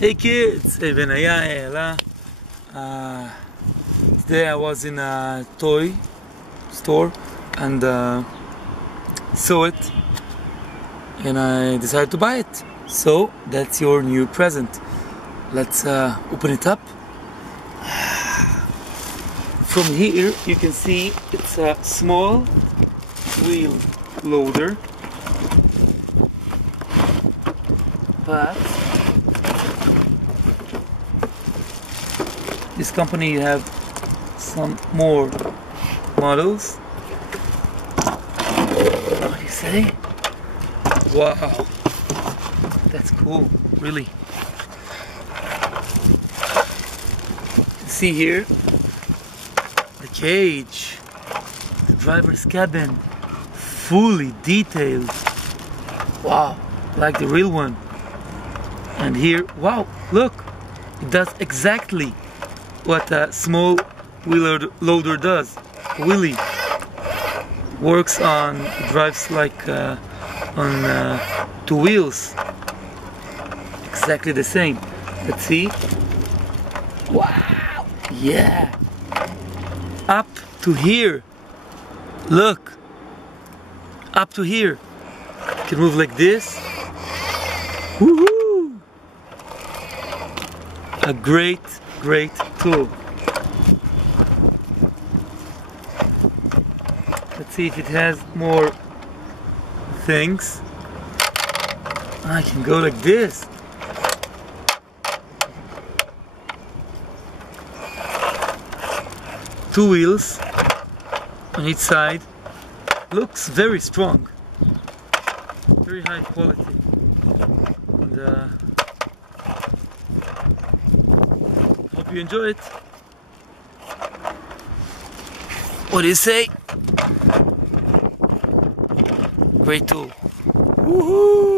Hey kids, hey Benaya, hey Ella. Today I was in a toy store and saw it and I decided to buy it. So that's your new present. Let's open it up. From here you can see it's a small wheel loader, but this company you have some more models. What do you say? Wow, that's cool, really. See here the cage, the driver's cabin, fully detailed. Wow, like the real one. And here, wow, look, it does exactly what a small wheel loader does. Willy works on, drives like on two wheels. Exactly the same. Let's see. Wow, yeah. Up to here. Look. Up to here. You can move like this. Woohoo! A great tool. Let's see if it has more things. I can go like this. Two wheels on each side. Looks very strong. Very high quality. And hope you enjoy it. What do you say? Great tool. Woohoo!